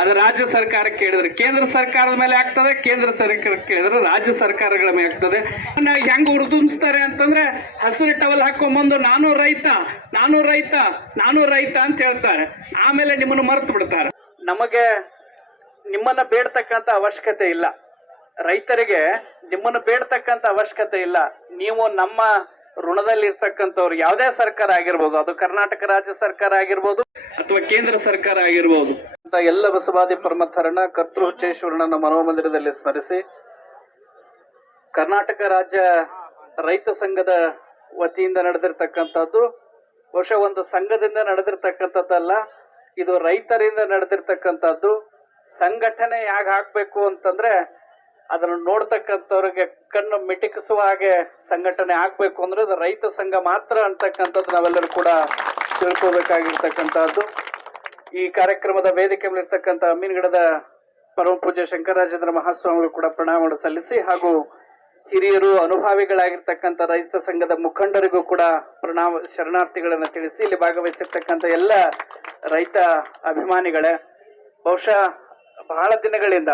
ಅದು ರಾಜ್ಯ ಸರ್ಕಾರ ಕೇಳಿದ್ರೆ ಕೇಂದ್ರ ಸರ್ಕಾರದ ಮೇಲೆ ಆಗ್ತದೆ ಕೇಂದ್ರ ಸರ್ಕಾರ ಕೇಳಿದ್ರೆ ರಾಜ್ಯ ಸರ್ಕಾರಗಳ ಮೇಲೆ ಆಗ್ತದೆ. ನಾವು ಹೆಂಗ್ ಉರ್ದುಂಬಿಸ್ತಾರೆ ಅಂತಂದ್ರೆ ಹಸಿರು ಟವಲ್ ಹಾಕೊಂಬಂದು ನಾನು ರೈತ ನಾನು ರೈತ ನಾನು ರೈತ ಅಂತ ಹೇಳ್ತಾರೆ. ಆಮೇಲೆ ನಿಮ್ಮನ್ನು ಮರ್ತು ಬಿಡ್ತಾರೆ. ನಮಗೆ ನಿಮ್ಮನ್ನ ಬೇಡ್ತಕ್ಕಂತ ಅವಶ್ಯಕತೆ ಇಲ್ಲ. ರೈತರಿಗೆ ನಿಮ್ಮನ್ನ ಬೇಡ್ತಕ್ಕಂತ ಅವಶ್ಯಕತೆ ಇಲ್ಲ. ನೀವು ನಮ್ಮ ಋಣದಲ್ಲಿ ಇರ್ತಕ್ಕಂಥವ್ರು ಯಾವುದೇ ಸರ್ಕಾರ ಆಗಿರ್ಬೋದು ಅದು ಕರ್ನಾಟಕ ರಾಜ್ಯ ಸರ್ಕಾರ ಆಗಿರ್ಬೋದು. ಅಥವಾ ಕೇಂದ್ರ ಸರ್ಕಾರ ಆಗಿರ್ಬೋದು. ಎಲ್ಲ ಬಸವಾದಿ ಪರಮಥರಣ ಕರ್ತೃ ಹುಚ್ಚೇಶ್ವರನ ಮನೋಮಂದಿರದಲ್ಲಿ ಸ್ಮರಿಸಿ, ಕರ್ನಾಟಕ ರಾಜ್ಯ ರೈತ ಸಂಘದ ವತಿಯಿಂದ ನಡೆದಿರ್ತಕ್ಕಂಥದ್ದು ಬಹುಶಃ ಒಂದು ಸಂಘದಿಂದ ನಡೆದಿರ್ತಕ್ಕಂಥದ್ದಲ್ಲ, ಇದು ರೈತರಿಂದ ನಡೆದಿರ್ತಕ್ಕಂಥದ್ದು. ಸಂಘಟನೆ ಯಾಕೆ ಹಾಕ್ಬೇಕು ಅಂತಂದ್ರೆ, ಅದನ್ನು ನೋಡ್ತಕ್ಕಂಥವ್ರಿಗೆ ಕಣ್ಣು ಮಿಟಿಕಿಸುವ ಹಾಗೆ ಸಂಘಟನೆ ಆಗ್ಬೇಕು ಅಂದ್ರೆ ಅದು ರೈತ ಸಂಘ ಮಾತ್ರ ಅಂತಕ್ಕಂಥದ್ದು ನಾವೆಲ್ಲರೂ ಕೂಡ ತಿಳ್ಕೊಬೇಕಾಗಿರ್ತಕ್ಕಂಥದ್ದು. ಈ ಕಾರ್ಯಕ್ರಮದ ವೇದಿಕೆ ಮೇಲಿರ್ತಕ್ಕಂಥ ಅಮ್ಮಿನಗಡದ ಪರಮ ಪೂಜ್ಯ ಶಂಕರಾಜೇಂದ್ರ ಮಹಾಸ್ವಾಮಿಗಳು ಕೂಡ ಪ್ರಣಾಮಗಳು ಸಲ್ಲಿಸಿ ಹಾಗೂ ಹಿರಿಯರು, ಅನುಭಾವಿಗಳಾಗಿರ್ತಕ್ಕಂಥ ರೈತ ಸಂಘದ ಮುಖಂಡರಿಗೂ ಕೂಡ ಪ್ರಣಾಮ, ಶರಣಾರ್ಥಿಗಳನ್ನ ತಿಳಿಸಿ ಇಲ್ಲಿ ಭಾಗವಹಿಸಿರ್ತಕ್ಕಂಥ ಎಲ್ಲ ರೈತ ಅಭಿಮಾನಿಗಳೇ, ಬಹುಶಃ ಬಹಳ ದಿನಗಳಿಂದ,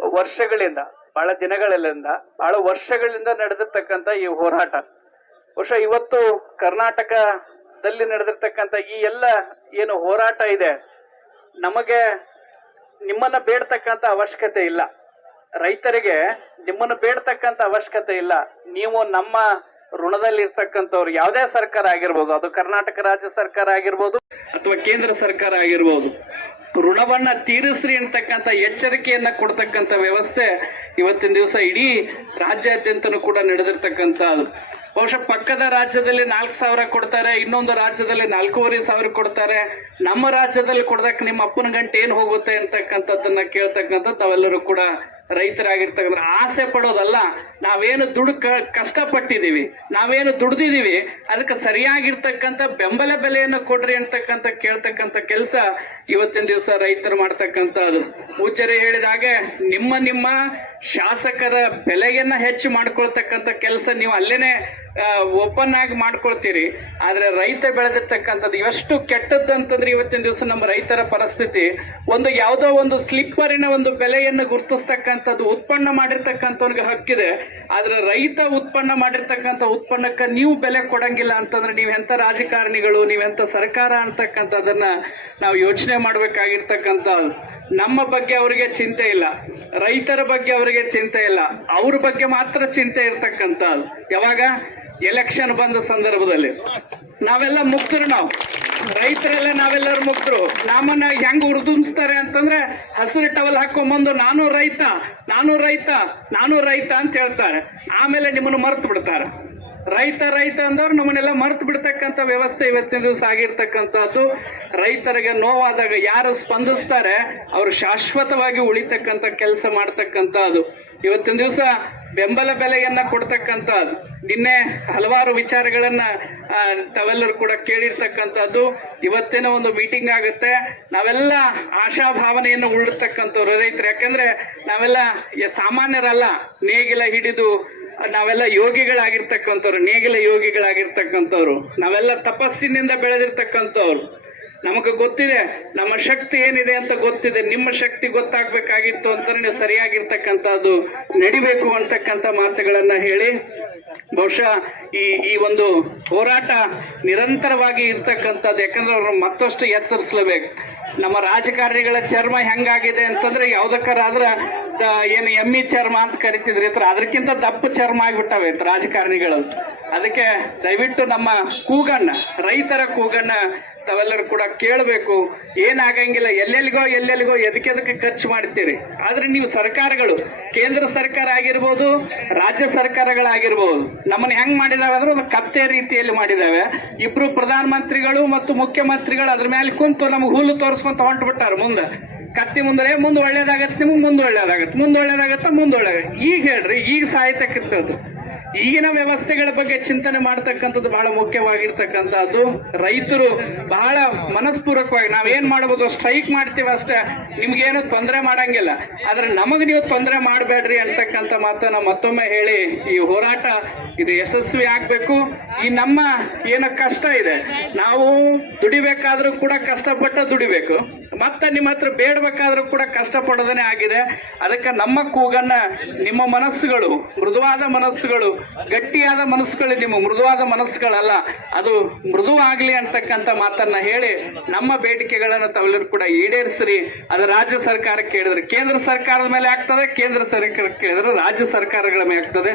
ವರ್ಷಗಳಿಂದ, ಬಹಳ ದಿನಗಳಿಂದ ಬಹಳ ವರ್ಷಗಳಿಂದ ನಡೆದಿರ್ತಕ್ಕಂಥ ಈ ಹೋರಾಟ. ಬಹುಶಃ ಇವತ್ತು ಕರ್ನಾಟಕದಲ್ಲಿ ನಡೆದಿರ್ತಕ್ಕಂಥ ಈ ಎಲ್ಲ ಏನು ಹೋರಾಟ ಇದೆ, ನಮಗೆ ನಿಮ್ಮನ್ನ ಬೇಡ್ತಕ್ಕಂಥ ಅವಶ್ಯಕತೆ ಇಲ್ಲ. ರೈತರಿಗೆ ನಿಮ್ಮನ್ನು ಬೇಡ್ತಕ್ಕಂಥ ಅವಶ್ಯಕತೆ ಇಲ್ಲ. ನೀವು ನಮ್ಮ ಋಣದಲ್ಲಿ ಇರ್ತಕ್ಕಂಥವ್ರು ಯಾವುದೇ ಸರ್ಕಾರ ಆಗಿರ್ಬೋದು, ಅದು ಕರ್ನಾಟಕ ರಾಜ್ಯ ಸರ್ಕಾರ ಆಗಿರ್ಬೋದು ಅಥವಾ ಕೇಂದ್ರ ಸರ್ಕಾರ ಆಗಿರ್ಬೋದು ಋಣವನ್ನ ತೀರಿಸ್ರಿ ಅಂತಕ್ಕಂಥ ಎಚ್ಚರಿಕೆಯನ್ನ ಕೊಡ್ತಕ್ಕಂಥ ವ್ಯವಸ್ಥೆ ಇವತ್ತಿನ ದಿವಸ ಇಡೀ ರಾಜ್ಯಾದ್ಯಂತನೂ ಕೂಡ ನಡೆದಿರ್ತಕ್ಕಂಥದ್ದು. ಬಹುಶಃ ಪಕ್ಕದ ರಾಜ್ಯದಲ್ಲಿ ನಾಲ್ಕು ಸಾವಿರ ಕೊಡ್ತಾರೆ, ಇನ್ನೊಂದು ರಾಜ್ಯದಲ್ಲಿ ನಾಲ್ಕೂವರೆ ಸಾವಿರ ಕೊಡ್ತಾರೆ. ನಮ್ಮ ರಾಜ್ಯದಲ್ಲಿ ಕೊಡ್ದಕ್ಕೆ ನಿಮ್ಮ ಅಪ್ಪನ ಗಂಟೆ ಏನು ಹೋಗುತ್ತೆ ಅಂತಕ್ಕಂಥದ್ದನ್ನ ಕೇಳ್ತಕ್ಕಂಥದ್ದು ತಾವೆಲ್ಲರೂ ಕೂಡ ರೈತರಾಗಿರ್ತಕ್ಕಂಥ ಆಸೆ ಪಡೋದಲ್ಲ, ನಾವೇನು ದುಡ್ಡು ಕ- ಕಷ್ಟಪಟ್ಟಿದೀವಿ ನಾವೇನು ದುಡ್ದಿದ್ದೀವಿ, ಅದಕ್ಕೆ ಸರಿಯಾಗಿರ್ತಕ್ಕಂಥ ಬೆಂಬಲ ಬೆಲೆಯನ್ನು ಕೊಡ್ರಿ ಅಂತಕ್ಕಂಥ ಕೇಳ್ತಕ್ಕಂಥ ಕೆಲಸ ಇವತ್ತಿನ ದಿವಸ ರೈತರು ಮಾಡ್ತಕ್ಕಂಥದ್ದು. ಅದು ಹೇಳಿದ ಹಾಗೆ ನಿಮ್ಮ ನಿಮ್ಮ ಶಾಸಕರ ಬೆಲೆಯನ್ನ ಹೆಚ್ಚು ಮಾಡ್ಕೊಳ್ತಕ್ಕಂಥ ಕೆಲಸ ನೀವು ಅಲ್ಲೇನೆ ಓಪನ್ ಆಗಿ ಮಾಡ್ಕೊಳ್ತೀರಿ. ಆದ್ರೆ ರೈತ ಬೆಳೆದಿರ್ತಕ್ಕಂಥದ್ದು ಎಷ್ಟು ಕೆಟ್ಟದ್ದಂತಂದ್ರೆ ಇವತ್ತಿನ ದಿವಸ ನಮ್ಮ ರೈತರ ಪರಿಸ್ಥಿತಿ. ಒಂದು ಯಾವುದೋ ಒಂದು ಸ್ಲಿಪ್ಪರಿನ ಒಂದು ಬೆಲೆಯನ್ನು ಗುರುತಿಸ್ತಕ್ಕಂಥದ್ದು ಉತ್ಪನ್ನ ಮಾಡಿರ್ತಕ್ಕಂಥವ್ರಿಗೆ ಹಕ್ಕಿದೆ. ಆದ್ರೆ ರೈತ ಉತ್ಪನ್ನ ಮಾಡಿರ್ತಕ್ಕಂಥ ಉತ್ಪನ್ನಕ್ಕೆ ನೀವು ಬೆಲೆ ಕೊಡಂಗಿಲ್ಲ ಅಂತಂದ್ರೆ ನೀವೆಂತ ರಾಜಕಾರಣಿಗಳು ನೀವೆಂತ ಸರ್ಕಾರ ಅಂತಕ್ಕಂಥದ್ದನ್ನ ನಾವು ಯೋಚನೆ ಮಾಡ್ಬೇಕಾಗಿರ್ತಕ್ಕಂಥ ನಮ್ಮ ಬಗ್ಗೆ ಅವರಿಗೆ ಚಿಂತೆ ಇಲ್ಲ. ರೈತರ ಬಗ್ಗೆ ಅವರಿಗೆ ಚಿಂತೆ ಇಲ್ಲ. ಅವ್ರ ಬಗ್ಗೆ ಮಾತ್ರ ಚಿಂತೆ ಇರ್ತಕ್ಕಂಥದ್ದು ಯಾವಾಗ? ಎಲೆಕ್ಷನ್ ಬಂದ ಸಂದರ್ಭದಲ್ಲಿ. ನಾವೆಲ್ಲ ಮುಕ್ತರು ನಾವು. ರೈತರೆಲ್ಲ ನಾವೆಲ್ಲರೂ ಮುಕ್ತರು ನಮ್ಮನ್ನ ಹೆಂಗ್ ಉರ್ದುಂಬಿಸ್ತಾರೆ ಅಂತಂದ್ರೆ ಹಸಿರು ಟವಲ್ ಹಾಕೊಂಬಂದು, ನಾನು ರೈತ ನಾನು ರೈತ ನಾನು ರೈತ ಅಂತ ಹೇಳ್ತಾರೆ. ಆಮೇಲೆ ನಿಮ್ಮನ್ನು ಮರ್ತು ಬಿಡ್ತಾರೆ. ರೈತ ರೈತ ಅಂದವ್ರು ನಮ್ಮನ್ನೆಲ್ಲ ಮರ್ತು ಬಿಡ್ತಕ್ಕಂಥ ವ್ಯವಸ್ಥೆ ಇವತ್ತಿನ ದಿವಸ ಆಗಿರ್ತಕ್ಕಂಥದ್ದು. ರೈತರಿಗೆ ನೋವಾದಾಗ ಯಾರು ಸ್ಪಂದಿಸ್ತಾರೆ, ಅವರು ಶಾಶ್ವತವಾಗಿ ಉಳಿತಕ್ಕಂಥ ಕೆಲಸ ಮಾಡ್ತಕ್ಕಂಥದ್ದು. ಇವತ್ತಿನ ದಿವಸ ಬೆಂಬಲ ಬೆಲೆಯನ್ನ ಕೊಡ್ತಕ್ಕಂಥದ್ದು. ನಿನ್ನೆ ಹಲವಾರು ವಿಚಾರಗಳನ್ನ ತಾವೆಲ್ಲರೂ ಕೂಡ ಕೇಳಿರ್ತಕ್ಕಂಥದ್ದು. ಇವತ್ತಿನ ಒಂದು ಮೀಟಿಂಗ್ ಆಗುತ್ತೆ. ನಾವೆಲ್ಲ ಆಶಾಭಾವನೆಯನ್ನು ಉಳಿರ್ತಕ್ಕಂಥವ್ರು ರೈತರು. ಯಾಕಂದ್ರೆ ನಾವೆಲ್ಲ ಸಾಮಾನ್ಯರಲ್ಲ, ನೇಗಿಲ ಹಿಡಿದು ನಾವೆಲ್ಲ ಯೋಗಿಗಳಾಗಿರ್ತಕ್ಕಂಥವ್ರು, ನೇಗಿಲ ಯೋಗಿಗಳಾಗಿರ್ತಕ್ಕಂಥವ್ರು, ನಾವೆಲ್ಲ ತಪಸ್ಸಿನಿಂದ ಬೆಳೆದಿರ್ತಕ್ಕಂಥವ್ರು. ನಮಗೆ ಗೊತ್ತಿದೆ, ನಮ್ಮ ಶಕ್ತಿ ಏನಿದೆ ಅಂತ ಗೊತ್ತಿದೆ, ನಿಮ್ಮ ಶಕ್ತಿ ಗೊತ್ತಾಗ್ಬೇಕಾಗಿತ್ತು ಅಂತ ನೀವು ಸರಿಯಾಗಿರ್ತಕ್ಕಂಥದ್ದು, ನಡಿಬೇಕು ಅಂತಕ್ಕಂಥ ಮಾತುಗಳನ್ನ ಹೇಳಿ, ಬಹುಶಃ ಈ ಈ ಒಂದು ಹೋರಾಟ ನಿರಂತರವಾಗಿ ಇರ್ತಕ್ಕಂಥದ್ದು, ಯಾಕಂದ್ರೆ ಅವ್ರನ್ನ ಮತ್ತಷ್ಟು ಎಚ್ಚರಿಸಲೇಬೇಕು. ನಮ್ಮ ರಾಜಕಾರಣಿಗಳ ಚರ್ಮ ಹೆಂಗಾಗಿದೆ ಅಂತಂದ್ರೆ ಯಾವ್ದಕ್ಕಾದ್ರ ಏನು ಎಮ್ಮಿ ಚರ್ಮ ಅಂತ ಕರಿತಿದ್ರಿ ಇತ್ರ ಅದಕ್ಕಿಂತ ದಪ್ಪ ಚರ್ಮ ಆಗ್ಬಿಟ್ಟವೆ ರಾಜಕಾರಣಿಗಳು. ಅದಕ್ಕೆ ದಯವಿಟ್ಟು ನಮ್ಮ ಕೂಗನ್ನ ರೈತರ ಕೂಗನ್ನ ತಾವೆಲ್ಲರೂ ಕೂಡ ಕೇಳಬೇಕು. ಏನಾಗಂಗಿಲ್ಲ, ಎಲ್ಲೆಲ್ಲಿಗೋ ಎಲ್ಲೆಲ್ಲಿಗೋ ಎದಕ್ಕೆ ಖರ್ಚು ಮಾಡ್ತೀರಿ? ಆದ್ರೆ ನೀವು ಸರ್ಕಾರಗಳು, ಕೇಂದ್ರ ಸರ್ಕಾರ ಆಗಿರ್ಬೋದು, ರಾಜ್ಯ ಸರ್ಕಾರಗಳಾಗಿರ್ಬೋದು, ನಮ್ಮನ್ನ ಹೆಂಗ್ ಮಾಡಿದಾವೆ ಅಂದ್ರೆ ಒಂದು ಕತ್ತೆ ರೀತಿಯಲ್ಲಿ ಮಾಡಿದಾವೆ. ಇಬ್ರು ಪ್ರಧಾನ ಮಂತ್ರಿಗಳು ಮತ್ತು ಮುಖ್ಯಮಂತ್ರಿಗಳು ಅದ್ರ ಮೇಲೆ ಕುಂತು ನಮ್ಗೆ ಹುಲ್ಲು ತೋರಿಸ್ಕೊಂತ ಹೊಂಟು ಬಿಟ್ಟಾರ ಮುಂದೆ. ಕತ್ತಿ ಮುಂದೆ ಮುಂದೆ ಒಳ್ಳೇದಾಗತ್ತೆ, ನಿಮ್ಗೆ ಮುಂದೆ ಒಳ್ಳೇದಾಗತ್ತೆ, ಮುಂದೆ ಒಳ್ಳೇದಾಗತ್ತ, ಮುಂದೆ ಒಳ್ಳೇದಾಗತ್ತೆ. ಈಗ ಹೇಳ್ರಿ, ಈಗ ಸಾಯ್ತಕ್ಕಿರ್ತದ್ದು ಈಗಿನ ವ್ಯವಸ್ಥೆಗಳ ಬಗ್ಗೆ ಚಿಂತನೆ ಮಾಡ್ತಕ್ಕಂಥದ್ದು ಬಹಳ ಮುಖ್ಯವಾಗಿರ್ತಕ್ಕಂಥದ್ದು. ರೈತರು ಬಹಳ ಮನಸ್ಪೂರ್ವಕವಾಗಿ ನಾವೇನ್ ಮಾಡಬಹುದು ಸ್ಟ್ರೈಕ್ ಮಾಡ್ತೀವಿ ಅಷ್ಟೇ. ನಿಮ್ಗೇನು ತೊಂದರೆ ಮಾಡಂಗಿಲ್ಲ. ಆದ್ರೆ ನಮಗ್ ನೀವು ತೊಂದರೆ ಮಾಡಬೇಡ್ರಿ ಅಂತಕ್ಕಂಥ ಮಾತನ್ನ ಮತ್ತೊಮ್ಮೆ ಹೇಳಿ, ಈ ಹೋರಾಟ ಇದು ಯಶಸ್ವಿ ಆಗ್ಬೇಕು. ಈ ನಮ್ಮ ಏನ ಕಷ್ಟ ಇದೆ. ನಾವು ದುಡಿಬೇಕಾದ್ರೂ ಕೂಡ ಕಷ್ಟಪಟ್ಟ ದುಡಿಬೇಕು. ಮತ್ತೆ ನಿಮ್ಮ ಹತ್ರ ಬೇಡಬೇಕಾದ್ರೂ ಕೂಡ ಕಷ್ಟಪಡೋದನೆ ಆಗಿದೆ. ಅದಕ್ಕೆ ನಮ್ಮ ಕೂಗನ್ನ ನಿಮ್ಮ ಮನಸ್ಸುಗಳು, ಮೃದುವಾದ ಮನಸ್ಸುಗಳು, ಗಟ್ಟಿಯಾದ ಮನಸ್ಸುಗಳು ನಿಮ್ಮ ಮೃದುವಾದ ಮನಸ್ಸುಗಳಲ್ಲ, ಅದು ಮೃದುವಾಗಲಿ ಅಂತಕ್ಕಂಥ ಮಾತನ್ನ ಹೇಳಿ ನಮ್ಮ ಬೇಡಿಕೆಗಳನ್ನು ತವಲರು ಕೂಡ ಈಡೇರಿಸ್ರಿ. ಅದು ರಾಜ್ಯ ಸರ್ಕಾರಕ್ಕೆ ಹೇಳಿದ್ರೆ ಕೇಂದ್ರ ಸರ್ಕಾರದ ಮೇಲೆ ಆಗ್ತದೆ, ಕೇಂದ್ರ ಸರ್ಕಾರಕ್ಕೆ ಹೇಳಿದ್ರೆ ರಾಜ್ಯ ಸರ್ಕಾರಗಳ ಮೇಲೆ ಆಗ್ತದೆ.